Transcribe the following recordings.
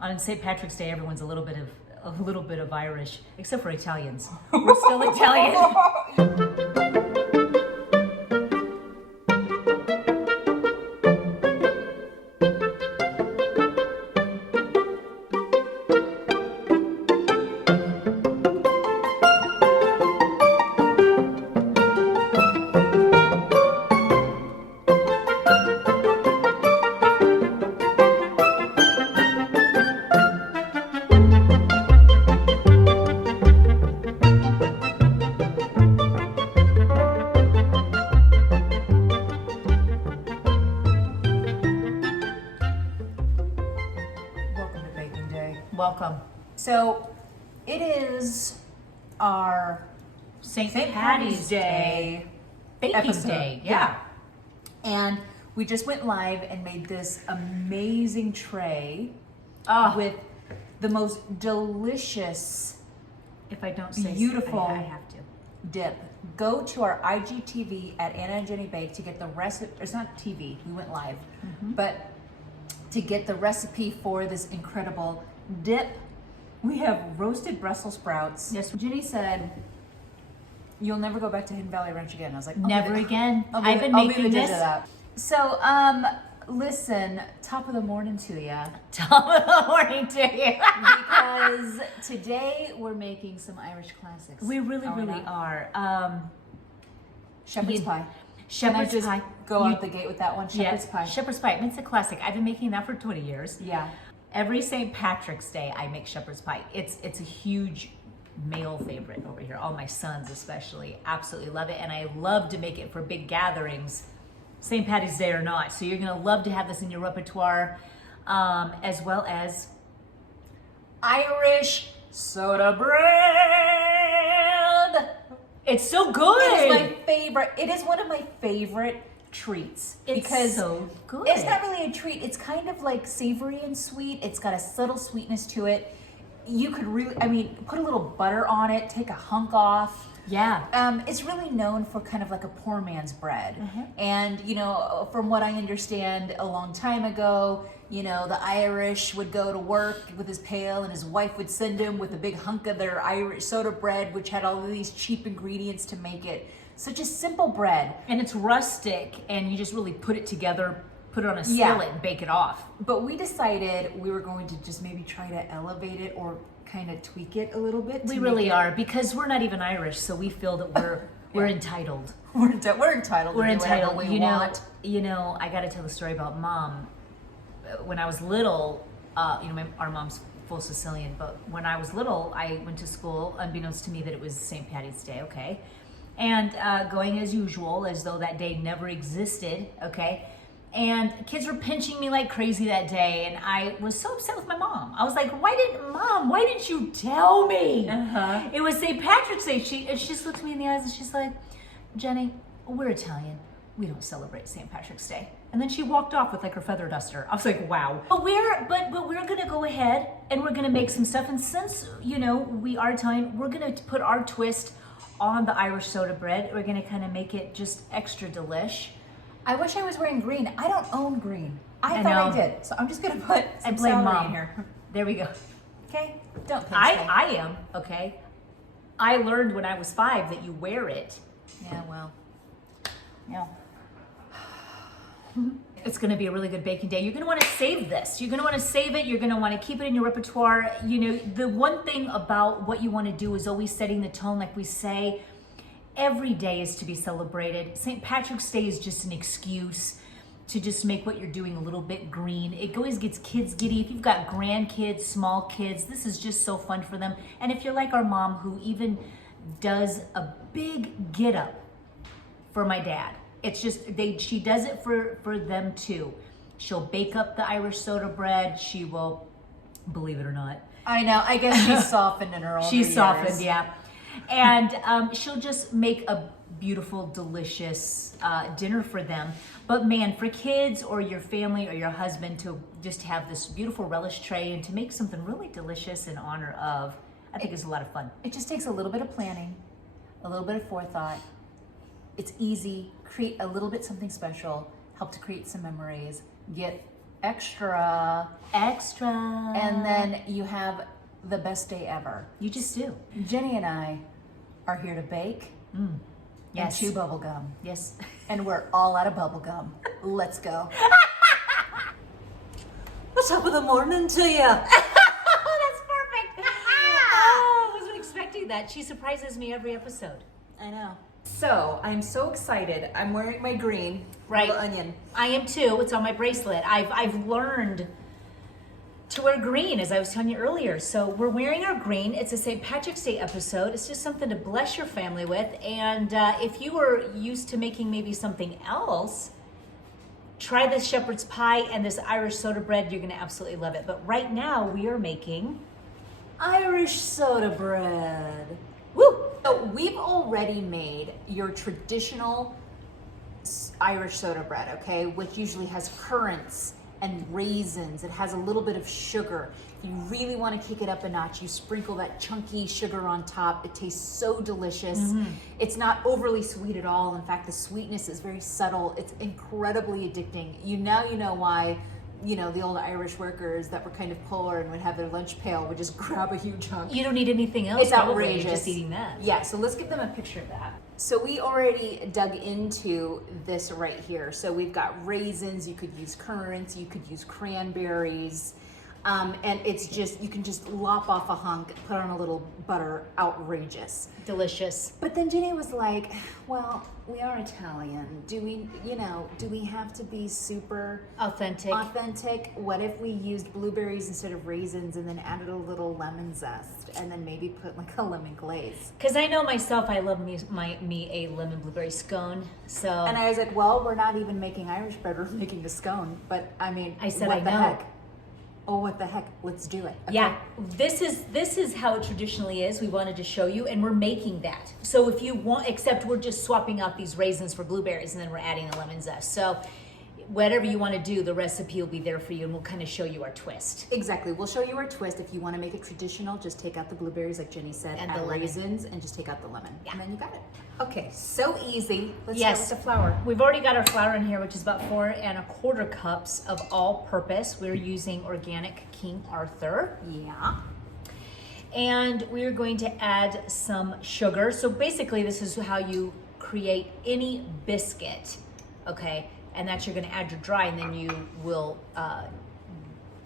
On St. Patrick's Day, everyone's a little bit of Irish, except for Italians. We're still Italian. Welcome. So it is our St. Patty's Day baking episode. day. Yeah. And we just went live and made this amazing tray with the most delicious, if I don't say beautiful I have to. dip. Go to our IGTV at Anna and Jenny Bake to get the recipe. It's not TV, we went live, but to get the recipe for this incredible dip. We have roasted Brussels sprouts. Yes. Jenny said, "You'll never go back to Hidden Valley Ranch again." I was like, Never again. I've been making this. So, listen, top of the morning to you. Top of the morning to you. Because today we're making some Irish classics. We really are. Shepherd's pie. Shepherd's just pie. Go out the gate with that one. Shepherd's pie. Shepherd's pie. It's a classic. I've been making that for 20 years. Yeah. Every St. Patrick's Day, I make shepherd's pie. It's a huge male favorite over here. All my sons especially absolutely love it, and I love to make it for big gatherings, St. Patty's Day or not. So you're gonna love to have this in your repertoire, as well as Irish soda bread. It's so good. It is my favorite. It is one of my favorite treats. It's because so good. It's not really a treat. It's kind of like savory and sweet. It's got a subtle sweetness to it. You could really, put a little butter on it, take a hunk off. Yeah. It's really known for kind of like a poor man's bread. And, from what I understand, a long time ago, the Irish would go to work with his pail and his wife would send him with a big hunk of their Irish soda bread, which had all of these cheap ingredients to make it such a simple bread. And it's rustic, and you just really put it together, put it on a skillet and bake it off. But we decided we were going to just maybe try to elevate it or kind of tweak it a little bit. We really are, because we're not even Irish, so we feel that we're entitled. We're entitled. We're to do entitled. whatever we want. I got to tell the story about Mom. When I was little, our mom's full Sicilian, but when I was little, I went to school, unbeknownst to me that it was St. Patty's Day, okay? And going as usual, as though that day never existed, okay? And kids were pinching me like crazy that day, and I was so upset with my mom. I was like, why didn't you tell me? It was St. Patrick's Day. She just looked me in the eyes and she's like, Jenny, we're Italian. We don't celebrate St. Patrick's Day. And then she walked off with like her feather duster. I was like, wow. But we're gonna go ahead and we're gonna make some stuff. And since, we are Italian, we're gonna put our twist on the Irish soda bread. We're gonna kind of make it just extra delish. I wish I was wearing green. I don't own green. I thought know. I did. So I'm just gonna put some I blame celery Mom in here. There we go. Okay? Don't pinch me. I am, okay? I learned when I was 5 that you wear it. Yeah, well. Yeah. It's going to be a really good baking day. You're going to want to save this. You're going to want to save it. You're going to want to keep it in your repertoire. The one thing about what you want to do is always setting the tone, like we say. Every day is to be celebrated. St. Patrick's Day is just an excuse to just make what you're doing a little bit green. It always gets kids giddy. If you've got grandkids, small kids, this is just so fun for them. And if you're like our mom, who even does a big get up for my dad, it's just, she does it for them too. She'll bake up the Irish soda bread. She will, believe it or not. I know, I guess she's softened in her older She's years. softened, yeah. And she'll just make a beautiful, delicious dinner for them. But man, for kids or your family or your husband to just have this beautiful relish tray and to make something really delicious in honor of, I think it's a lot of fun. It just takes a little bit of planning, a little bit of forethought. It's easy, create a little bit something special, help to create some memories, get extra. Extra. And then you have the best day ever. You just do. Jenny and I are here to bake Yes. and chew bubble gum. Yes. And we're all out of bubble gum. Let's go. What's top of the morning to you? Oh, that's perfect. Oh, I wasn't expecting that. She surprises me every episode. I know. So, I'm so excited. I'm wearing my green. Right. Little onion. I am too. It's on my bracelet. I've learned to wear green, as I was telling you earlier. So we're wearing our green. It's a St. Patrick's Day episode. It's just something to bless your family with. And if you were used to making maybe something else, try this shepherd's pie and this Irish soda bread. You're going to absolutely love it. But right now we are making Irish soda bread. woo. So we've already made your traditional Irish soda bread, okay, which usually has currants and raisins. It has a little bit of sugar. If you really want to kick it up a notch, you sprinkle that chunky sugar on top. It tastes so delicious. It's not overly sweet at all. In fact, the sweetness is very subtle. It's incredibly addicting. You know why, the old Irish workers that were kind of poor and would have their lunch pail would just grab a huge hunk. You don't need anything else. It's probably. outrageous. You're just eating that. Yeah, so let's give them a picture of that. So we already dug into this right here. So we've got raisins, you could use currants, you could use cranberries. And it's just, you can just lop off a hunk, put on a little butter, outrageous. Delicious. But then Jenny was like, well, we are Italian. Do we have to be super Authentic. authentic? What if we used blueberries instead of raisins and then added a little lemon zest and then maybe put like a lemon glaze? Because I know myself, I love me a lemon blueberry scone. So And I was like, well, we're not even making Irish bread, we're making a scone. But I mean, I said, what I the know. heck? Oh, what the heck? Let's do it. Okay. yeah, this is how it traditionally is. We wanted to show you, and we're making that. So if you want, except we're just swapping out these raisins for blueberries, and then we're adding the lemon zest. So whatever you want to do, the recipe will be there for you, and we'll kind of show you our twist. Exactly. We'll show you our twist. If you want to make it traditional, just take out the blueberries, like Jenny said, And add the lemon. raisins, and just take out the lemon. Yeah. And then you got it. Okay, so easy. Let's Yes. start with the flour. We've already got our flour in here, which is about 4 1/4 cups of all-purpose. We're using organic King Arthur. Yeah. And we're going to add some sugar. So basically this is how you create any biscuit, okay? And that you're gonna add your dry, and then you will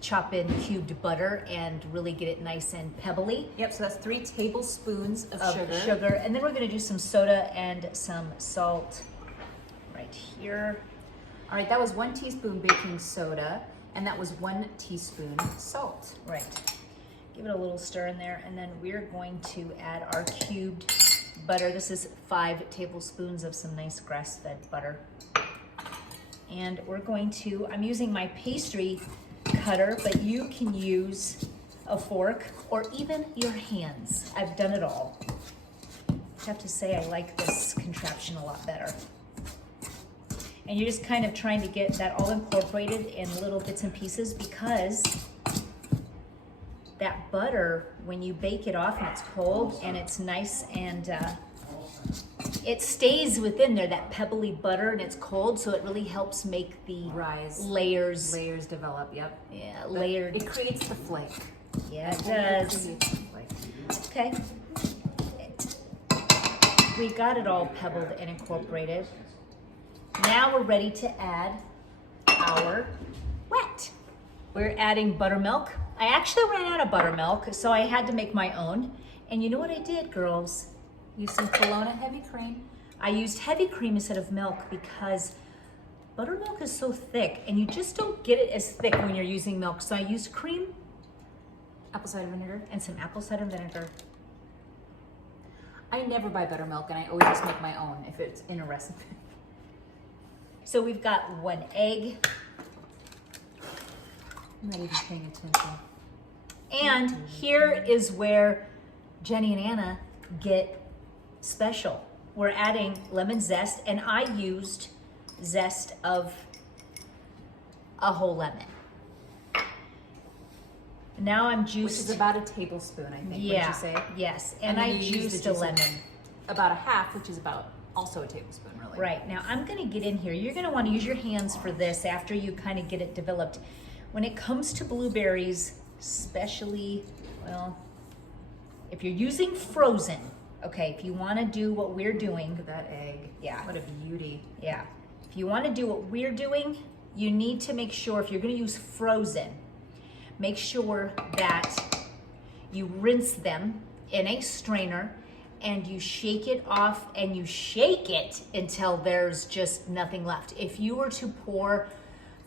chop in cubed butter and really get it nice and pebbly Yep, so that's 3 tablespoons of sugar. And then we're gonna do some soda and some salt right here. All right, that was 1 teaspoon baking soda, and that was 1 teaspoon salt. Right. Give it a little stir in there, and then we're going to add our cubed butter. This is 5 tablespoons of some nice grass-fed butter. And we're going to, I'm using my pastry cutter, but you can use a fork or even your hands. I've done it all. I have to say I like this contraption a lot better. And you're just kind of trying to get that all incorporated in little bits and pieces, because that butter, when you bake it off and it's cold and it's nice and it stays within there, that pebbly butter, and it's cold, so it really helps make the layers develop, yep. yeah, But layered. It creates the flake. Yeah, it does. Creates the flake. Okay. We got it all pebbled and incorporated. Now we're ready to add our wet. We're adding buttermilk. I actually ran out of buttermilk, so I had to make my own. And you know what I did, girls? Use some Kelowna heavy cream. I used heavy cream instead of milk because buttermilk is so thick, and you just don't get it as thick when you're using milk. So I used cream Apple cider vinegar. and some apple cider vinegar. I never buy buttermilk, and I always just make my own if it's in a recipe. So we've got 1 egg. I'm not even paying attention. And here is where Jenny and Anna get special. We're adding lemon zest, and I used zest of a whole lemon. Now I'm juiced. Which is about a tablespoon, I think. yeah, Would you say? yes. And then I you use the juiced a juice of- lemon. About a half, which is about also a tablespoon, really. Right, now I'm gonna get in here. You're gonna wanna use your hands for this after you kind of get it developed. when it comes to blueberries, especially, well, if you're using frozen, okay, if you want to do what we're doing, Look at that egg. Yeah. What a beauty. yeah, if you want to do what we're doing, you need to make sure, if you're going to use frozen, make sure that you rinse them in a strainer and you shake it off, and you shake it until there's just nothing left. If you were to pour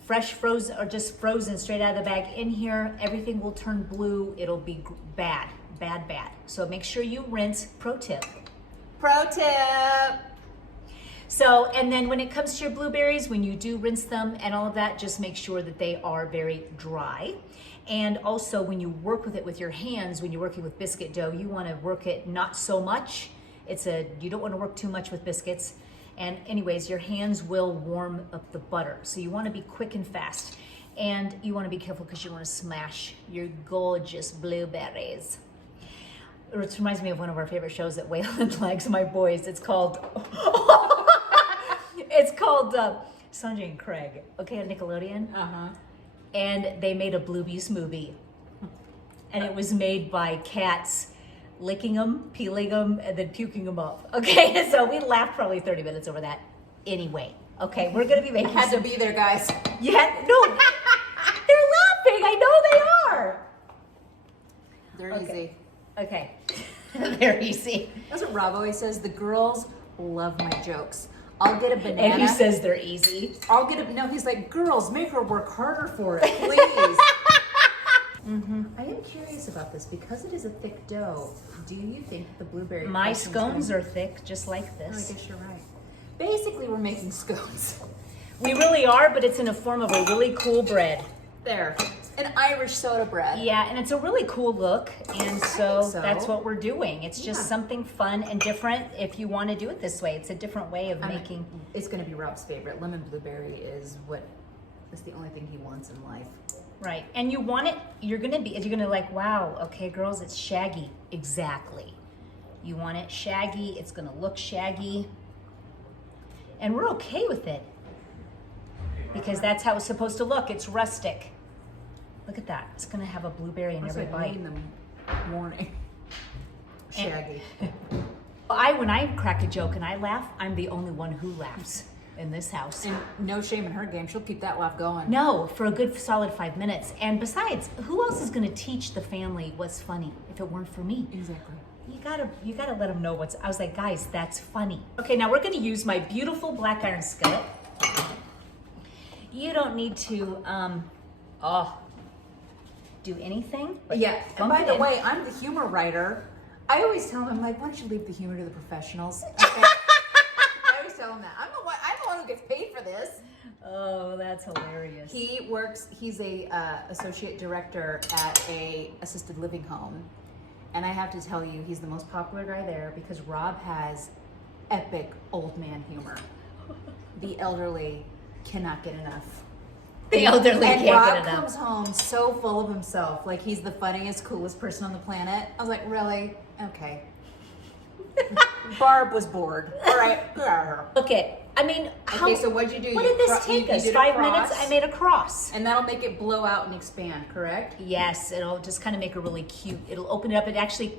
fresh frozen or just frozen straight out of the bag in here, everything will turn blue. It'll be bad, bad, bad. So make sure you rinse. Pro tip. Pro tip. So, and then when it comes to your blueberries, when you do rinse them and all of that, just make sure that they are very dry. And also when you work with it with your hands, when you're working with biscuit dough, you want to work it not so much. You don't want to work too much with biscuits. And anyways, your hands will warm up the butter. So you want to be quick and fast. And you want to be careful because you want to smash your gorgeous blueberries. It reminds me of one of our favorite shows that Waylon likes, my boys. It's called Sanjay and Craig, okay, on Nickelodeon. Uh-huh. And they made a Bluebees movie. And it was made by cats licking them, peeling them, and then puking them up. Okay, so we laughed probably 30 minutes over that. Anyway, okay, we're gonna be making Had to be there, guys. Yeah, no, they're laughing, I know they are. They're Okay. easy. Okay, they're easy. That's what Rob always says. The girls love my jokes. I'll get a banana. And he says they're easy. No, he's like, girls, make her work harder for it, please. I am curious about this. Because it is a thick dough, do you think the blueberry... My frosting's scones gonna- are thick, just like Oh, I this. guess you're right. Basically, we're making scones. We really are, but it's in a form of a really cool bread. There. An Irish soda bread. Yeah, and it's a really cool look, and so, think so. that's what we're doing. It's just Yeah. something fun and different if you want to do it this way. It's a different way of I mean, making. It's going to be Rob's favorite. Lemon blueberry is the only thing he wants in life. Right, and you want it, you're gonna like, wow, okay girls, it's shaggy. Exactly. You want it shaggy, it's gonna look shaggy. And we're okay with it. Because that's how it's supposed to look. It's rustic. Look at that. It's gonna have a blueberry in every bite. in the morning. Shaggy. When I crack a joke and I laugh, I'm the only one who laughs in this house. And no shame in her game. She'll keep that laugh going. No, for a good solid 5 minutes. And besides, who else is gonna teach the family what's funny if it weren't for me? Exactly. You gotta let them know I was like, guys, that's funny. Okay, now we're gonna use my beautiful black iron skillet. You don't need to, do anything. But Yeah, and bump by it the in. way, I'm the humor writer. I always tell him, like, why don't you leave the humor to the professionals? Okay? I always tell him that. I'm the one who gets paid for this. Oh, that's hilarious. He's a associate director at a assisted living home. And I have to tell you, he's the most popular guy there because Rob has epic old man humor. The elderly cannot get enough. The elderly and can't Rob get enough. comes home so full of himself, like he's the funniest, coolest person on the planet. I was like, really? Okay. Barb was bored. All right, get out of here. Okay, I mean, Okay, so what'd you do? What You did this cro- take you us? did a 5 cross? minutes? I made a cross. And that'll make it blow out and expand, correct? Yes, it'll just kind of make it really cute. It'll open it up. It actually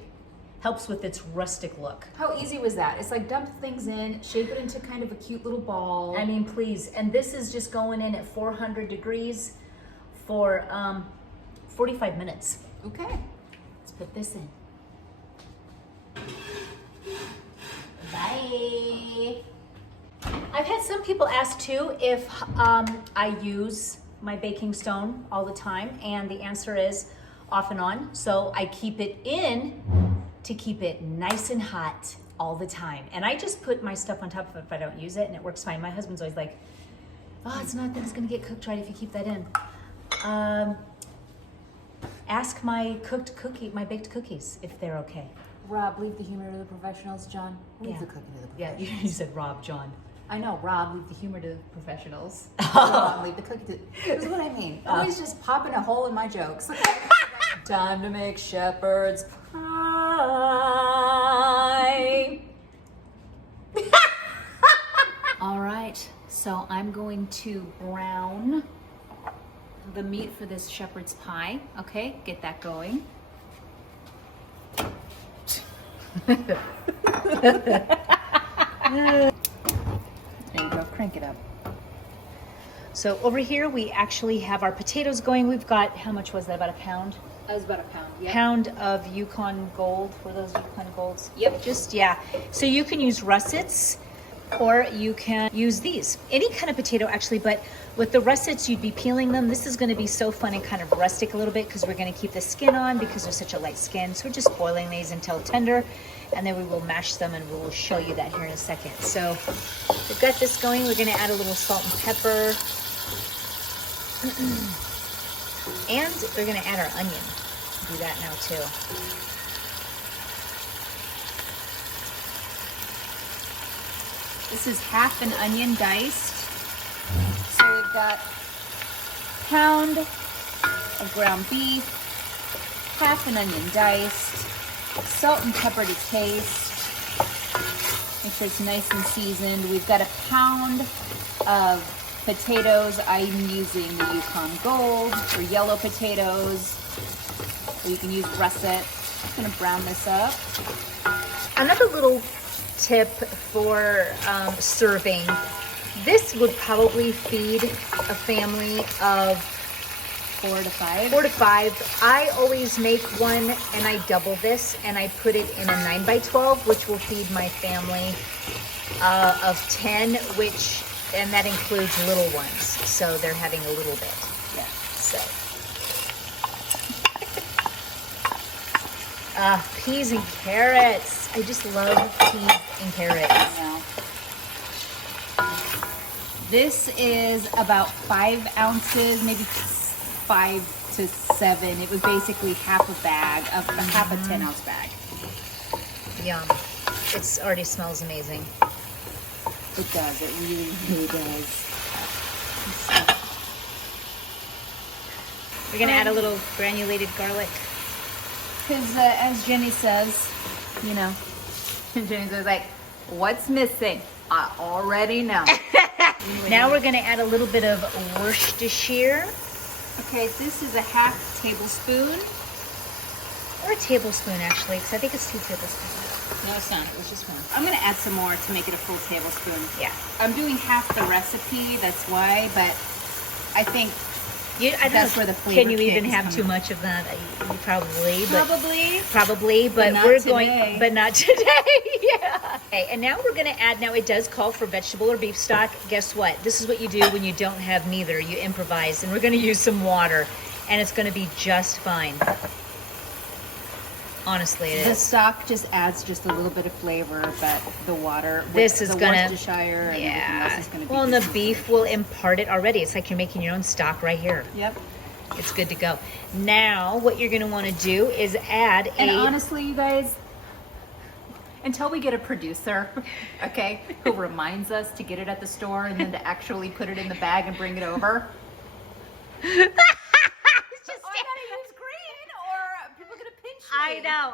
helps with its rustic look. How easy was that? It's like dump things in, shape it into kind of a cute little ball. I mean, please. And this is just going in at 400 degrees for 45 minutes. Okay. Let's put this in. Bye. I've had some people ask too if I use my baking stone all the time, and the answer is off and on. So I keep it in to keep it nice and hot all the time. And I just put my stuff on top of it if I don't use it, and it works fine. My husband's always like, oh, it's not that it's gonna get cooked right if you keep that in. Ask my baked cookies if they're okay. Rob, leave the humor to the professionals. John, leave Yeah. the cooking to the Yeah, professionals. you said Rob, John. I know, Rob, leave the humor to the professionals. John, leave the cooking to... This is what I mean. Always just popping a hole in my jokes. Time to make shepherd's pie. All right, so I'm going to brown the meat for this shepherd's pie. Okay, get that going. There you go, crank it up. So over here we actually have our potatoes going. We've got, how much was that, about a pound? That was about a pound. Yep. Pound of Yukon Gold. Were those Yukon Golds? Yep. Just, yeah. So you can use russets or you can use these. Any kind of potato actually, but with the russets you'd be peeling them. This is going to be so fun and kind of rustic a little bit because we're going to keep the skin on because they're such a light skin. So we're just boiling these until tender and then we will mash them and we'll show you that here in a second. So we've got this going. We're going to add a little salt and pepper. And we're going to add our onion. Do that now too. This is half an onion diced. So we've got a pound of ground beef, half an onion diced, salt and pepper to taste. Make sure it's nice and seasoned. We've got a pound of potatoes. I'm using the Yukon Gold or yellow potatoes. Or you can use russet. I'm gonna brown this up. Another little tip for serving. This would probably feed a family of 4 to 5. 4 to 5. I always make one and I double this and I put it in a 9x12, which will feed my family of 10, and that includes little ones. So they're having a little bit. Yeah. So. Peas and carrots. I just love peas and carrots. This is about 5 ounces, maybe 5 to 7. It was basically half a bag, half a 10-ounce bag. Yum. It already smells amazing. It does. It really, really does. We're going to add a little granulated garlic. Because as Jenny says, you know, Jenny says, like, what's missing? I already know. Now we're going to add a little bit of Worcestershire. Okay, this is a half tablespoon. Or a tablespoon, actually, because I think it's 2 tablespoons. No, it's not. It was just 1. I'm going to add some more to make it a full tablespoon. Yeah. I'm doing half the recipe, that's why, but I think that's where the flavor. Can you even have too much of that? Probably. But not we're today. going, but not today. Yeah. Okay, and now we're going to add. Now it does call for vegetable or beef stock. Guess what? This is what you do when you don't have neither. You improvise, and we're going to use some water, and it's going to be just fine. Honestly, it is. The stock just adds just a little bit of flavor, but the water, this is gonna, Worcestershire and everything else is gonna be. Well, and the beef will impart it already. It's like you're making your own stock right here. Yep. It's good to go. Now, what you're gonna want to do is add And honestly, you guys, until we get a producer, okay, who reminds us to get it at the store and then to actually put it in the bag and bring it over. I know.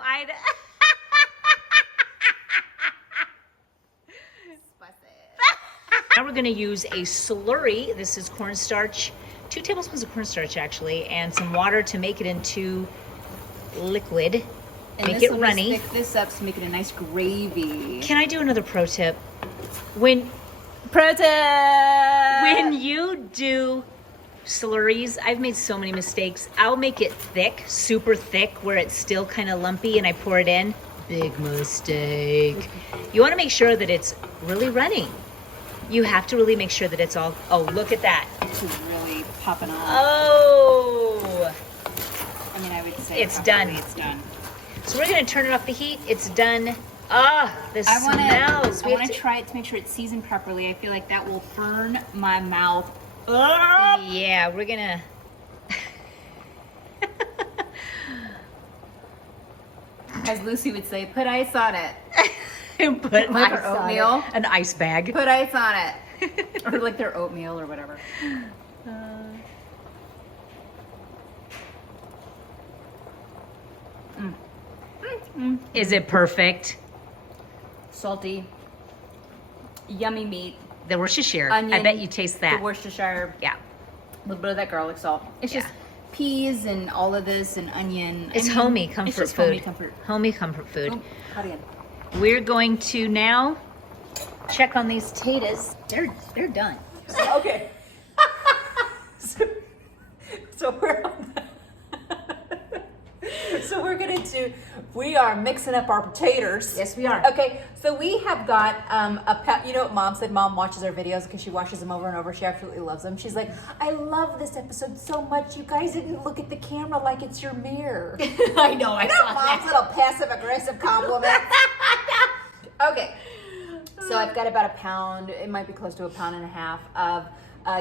Now we're going to use a slurry. This is cornstarch, 2 tablespoons of cornstarch actually, and some water to make it into liquid. And make it runny. Thick this up to make it a nice gravy. Can I do another pro tip? When you do slurries, I've made so many mistakes. I'll make it thick, super thick, where it's still kind of lumpy and I pour it in. Big mistake. You want to make sure that it's really runny. You have to really make sure that it's all, oh, look at that. This is really popping off. Oh. I mean, I would say it's done. It's done. So we're going to turn it off the heat. It's done. Ah, this smells. I want to try it to make sure it's seasoned properly. I feel like that will burn my mouth. Yeah, we're gonna. As Lucy would say, put ice on it. Put like ice her oatmeal. on it. An ice bag. Put ice on it. Or like their oatmeal or whatever. Is it perfect? Salty, yummy meat. The Worcestershire. Onion, I bet you taste that. The Worcestershire. Yeah. A little bit of that garlic salt. It's Yeah. just peas and all of this and onion. It's homey comfort it's just food. Homey comfort. Homey comfort food. Oh, cut in. We're going to now check on these potatoes. They're done. Okay. so we're on so we're gonna do. We are mixing up our potatoes. Yes, we are. Okay, so we have got you know what Mom said? Mom watches our videos because she watches them over and over. She absolutely loves them. She's like, I love this episode so much. You guys didn't look at the camera like it's your mirror. I know. I saw Mom's that. little passive aggressive compliment. Okay, so I've got about a pound. It might be close to a pound and a half of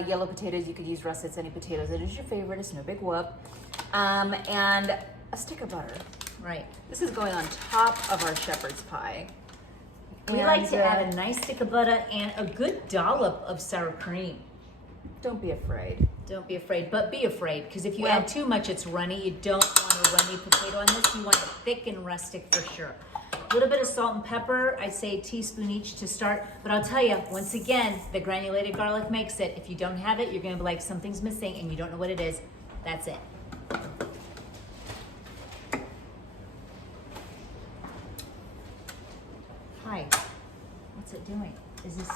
yellow potatoes. You could use russets, any potatoes. It is your favorite. It's no big whoop. And a stick of butter. Right. This is going on top of our shepherd's pie. We And, like to add a nice stick of butter and a good dollop of sour cream. Don't be afraid. Don't be afraid, but be afraid, because if you Well- add too much, it's runny. You don't want a runny potato on this. You want it thick and rustic for sure. A little bit of salt and pepper. I'd say a teaspoon each to start. But I'll tell you, once again, the granulated garlic makes it. If you don't have it, you're going to be like, something's missing, and you don't know what it is. That's it. Hi. What's it doing? Is this...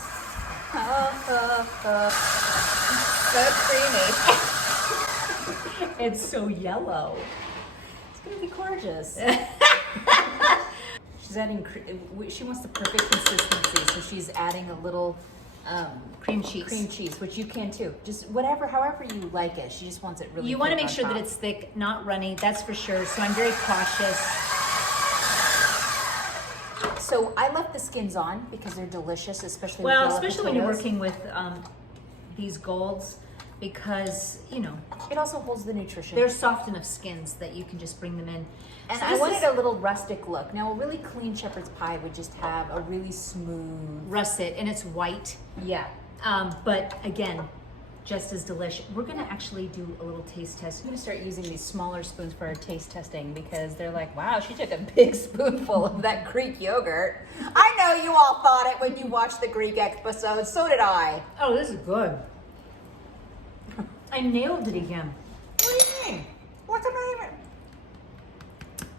So creamy. It's so yellow. It's gonna be gorgeous. She's adding. She wants the perfect consistency, so she's adding a little Cream cheese. cream cheese, which you can too. Just whatever, however you like it. She just wants it really. You want to thick make on sure that top. it's thick, not runny, that's for sure. So I'm very cautious. So I left the skins on because they're delicious, especially with Well, yellow especially when you're potatoes. working with these golds, because, you know, It also holds the nutrition. they're soft enough skins that you can just bring them in. And So I this wanted is a little rustic look. Now, a really clean shepherd's pie would just have a really smooth. russet, and it's white. Yeah. But again, just as delicious. We're gonna actually do a little taste test. I'm gonna start using these smaller spoons for our taste testing because they're like, wow, she took a big spoonful of that Greek yogurt. I know you all thought it when you watched the Greek episode. So did I. Oh, this is good. I nailed it again. What do you mean? What's the name?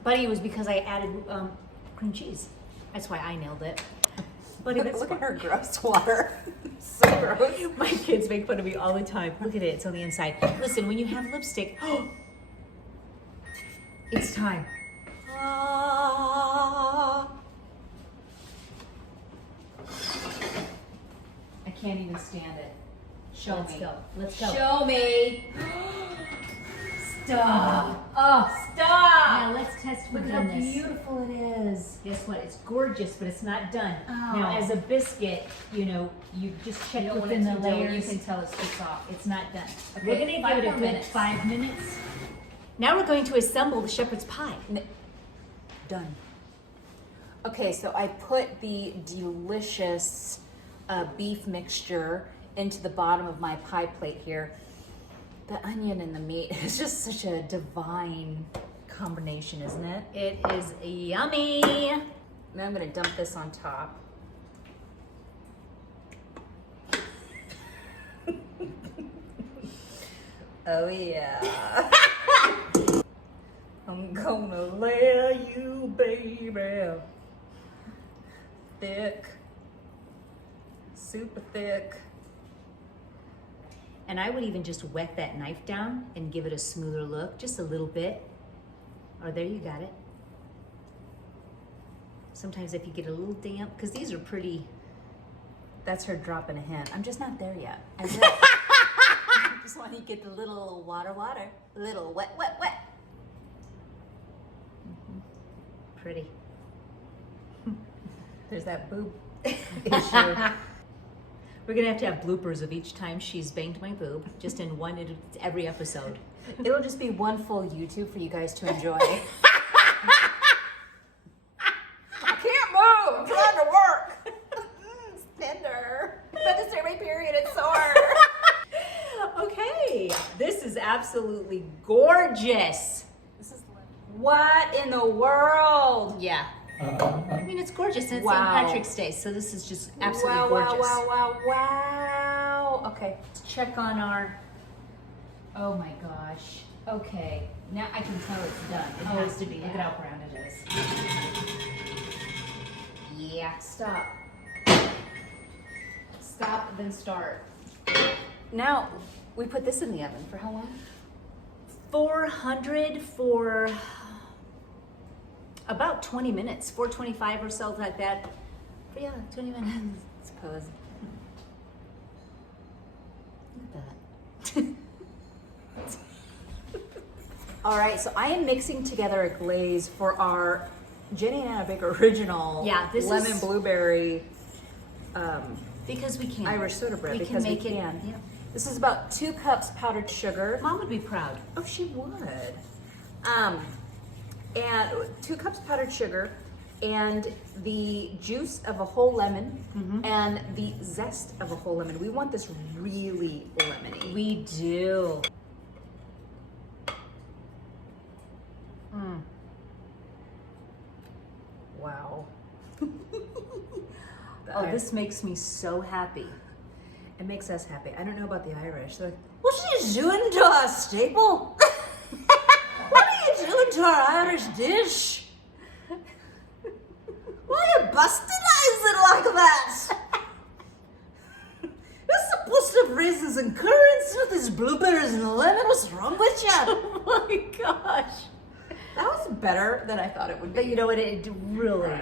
Buddy, it was because I added cream cheese. That's why I nailed it. Buddy, that's Look at fine. her gross water. So gross. My kids make fun of me all the time. Look at it, it's on the inside. Listen, when you have lipstick, it's time. I can't even stand it. Show Let's me. go. Let's go. Show me. Stop. Oh, Stop. now let's test for Look how doneness. beautiful it is. Guess what? It's gorgeous, but it's not done. Oh. Now, as a biscuit, you know, you just check You don't within the want it too doughy, layers. you can tell it's too soft. It's not done. Okay, We're gonna 5 give it a more good minutes. 5 minutes. Now we're going to assemble the shepherd's pie. Done. Okay, so I put the delicious beef mixture into the bottom of my pie plate here. The onion and the meat is just such a divine combination, isn't it? It is yummy. Now I'm gonna dump this on top. Oh yeah. I'm gonna lay you, baby. Thick. Super thick. And I would even just wet that knife down and give it a smoother look, just a little bit. Oh, there you got it. Sometimes if you get a little damp, because these are pretty. That's her dropping a hint. I'm just not there yet. I will. I just want to get the little water, little wet. Pretty. There's that boob issue. We're gonna have to have bloopers of each time she's banged my boob, just in one every episode. It'll just be one full YouTube for you guys to enjoy. I can't move. I'm trying to work. It's tender. But this every period, it's sore. Okay, this is absolutely gorgeous. This is what in the world? Yeah. I mean, it's gorgeous, and it's Wow. St. Patrick's Day, so this is just absolutely wow, gorgeous. wow. Okay. Let's check on our Oh my gosh. Okay, now I can tell it's done. It has to be. Look at how brown it is. Yeah, stop. Stop, then start. Now, we put this in the oven for how long? 400 for about 20 minutes, 425 or so, like that. But yeah, 20 minutes, I suppose. Look at that. All right, so I am mixing together a glaze for our Jenny and Anna Baker original This lemon is blueberry because we can. Irish soda bread. We because can make we it. can. Yeah. This is about 2 cups powdered sugar. Mom would be proud. Oh, she would. And 2 cups powdered sugar, and the juice of a whole lemon, and the zest of a whole lemon. We want this really lemony. We do. Wow. Oh, this makes me so happy. It makes us happy. I don't know about the Irish. They're like, what's she doing to our staple? What are you doing to our Irish dish? Why are you bastardize it like that? You're supposed to have raisins and currants with these blueberries and lemon. What's wrong with you? Oh my gosh. That was better than I thought it would But be. you know what? It really.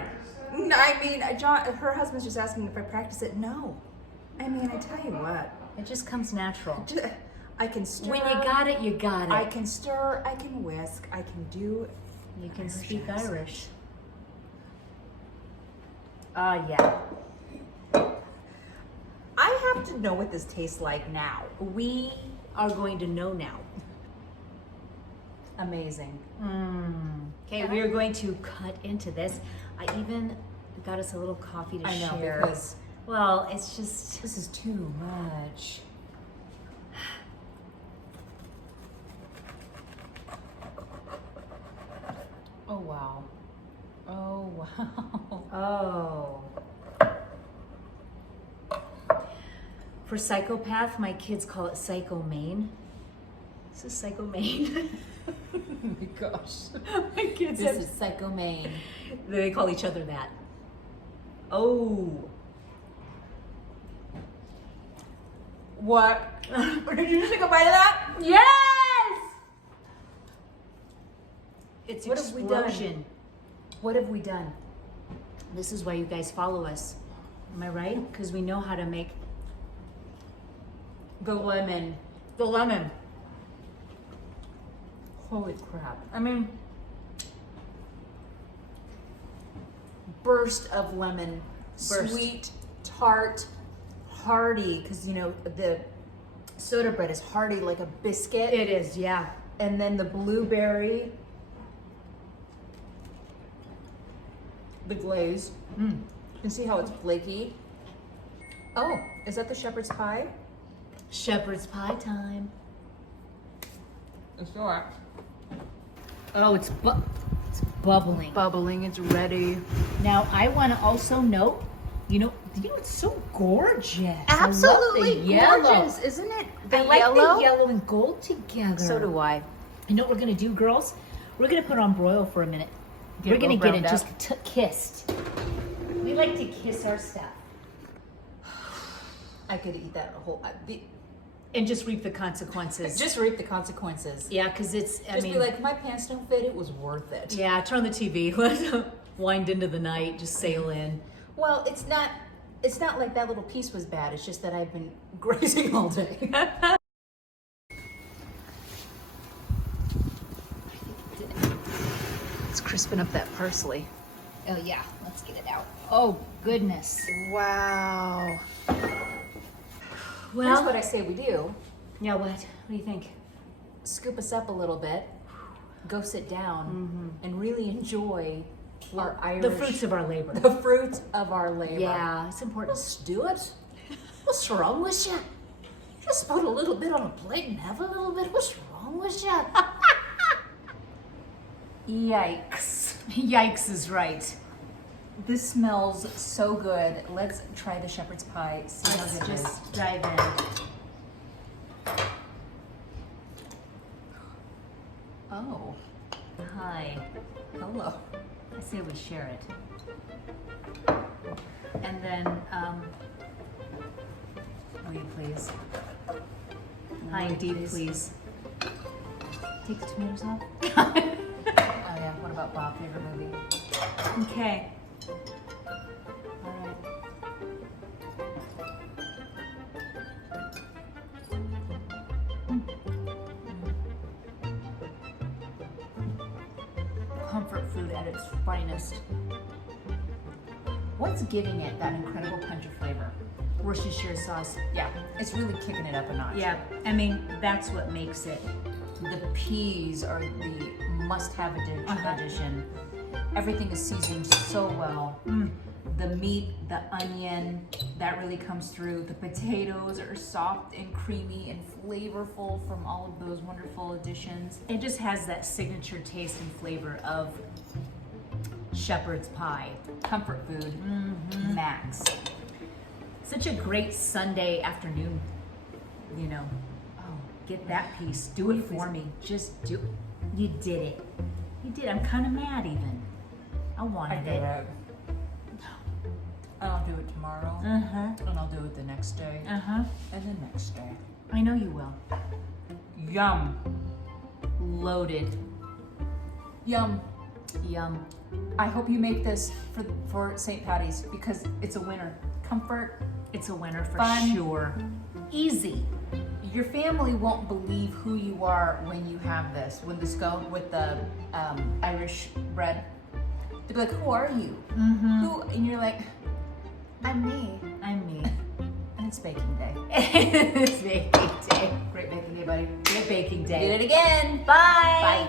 I mean, John, her husband's just asking if I practice it. No. I mean, I tell you what. It just comes natural. I can stir. When you got it, you got it. I can stir, I can whisk, I can do. You can Irish speak accent. Irish. Yeah. I have to know what this tastes like now. We are going to know now. Amazing. Okay, we are going to cut into this. I even got us a little coffee to I know, share. because Well, it's just. this is too much. Oh wow. Oh wow. Oh. For psychopath, my kids call it psycho main. This is psycho main. Oh my gosh. My kids This have, is Psycho Maine. they call each other that. Oh. What? Did you just take a bite of that? Yes! It's What have we done? explosion. What have we done? This is why you guys follow us. Am I right? Because we know how to make The lemon. the lemon. Holy crap. I mean, Burst of lemon. Burst. Sweet, tart, hearty, because you know the soda bread is hearty like a biscuit. it is, yeah. And then the blueberry, the glaze. You can see how it's flaky. Oh, is that the shepherd's pie? Shepherd's pie time. It's not. Oh, it's bubbling. Bubbling, it's ready. Now, I want to also note, it's so gorgeous. Absolutely I love the yellow. gorgeous, isn't it? I like the yellow and gold together. So do I. You know what we're going to do, girls? We're going to put it on broil for a minute. Get we're going to real get it browned just kissed. We like to kiss our stuff. I could eat that whole. And just reap the consequences. Just reap the consequences. Yeah, because it's, Just be like, my pants don't fit. It was worth it. yeah, turn the TV. Let's wind into the night. Just sail in. Well, it's not. It's not like that little piece was bad. It's just that I've been grazing all day. It's crisping up that parsley. Oh, yeah. Let's get it out. Oh, goodness. Wow. Well, Here's what I say we do. yeah, what? What do you think? Scoop us up a little bit. Go sit down and really enjoy our Irish. The fruits of our labor. The fruits of our labor. Yeah, it's important. Let's do it. What's wrong with you? Just put a little bit on a plate and have a little bit. What's wrong with you? Yikes. Yikes is right. This smells so good. Let's try the shepherd's pie. See how Let's good it is. just dive in. Oh, Hi. hello. I say we share it. And then, will you please? Hi, Will you indeed, please? please. Take the tomatoes off. Oh yeah, what about Bob? Favorite movie? Okay. All right. Comfort food at its finest. What's giving it that incredible punch of flavor? Worcestershire sauce. Yeah, it's really kicking it up a notch. Yeah, I mean, that's what makes it. The peas are the must-have addition. Everything is seasoned so well. The meat, the onion, that really comes through. The potatoes are soft and creamy and flavorful from all of those wonderful additions. It just has that signature taste and flavor of shepherd's pie. Comfort food, max. Such a great Sunday afternoon, you know. Oh, get that piece. Do it for me. Just do it. You did it. You did. I'm kind of mad even. I wanted it. And I'll do it tomorrow. Uh-huh. And I'll do it the next day. Uh-huh. And the next day. I know you will. Yum. Loaded. Yum. Yum. I hope you make this for St. Patty's because it's a winner. Comfort. It's a winner for Fun. sure. Easy. Your family won't believe who you are when you have this. With the scone, with the Irish bread. They'll be like, who are you? Who? And you're like, I'm me. I'm me. And it's baking day. It's baking day. Great baking day, buddy. Good baking day. Did it again. Bye. Bye.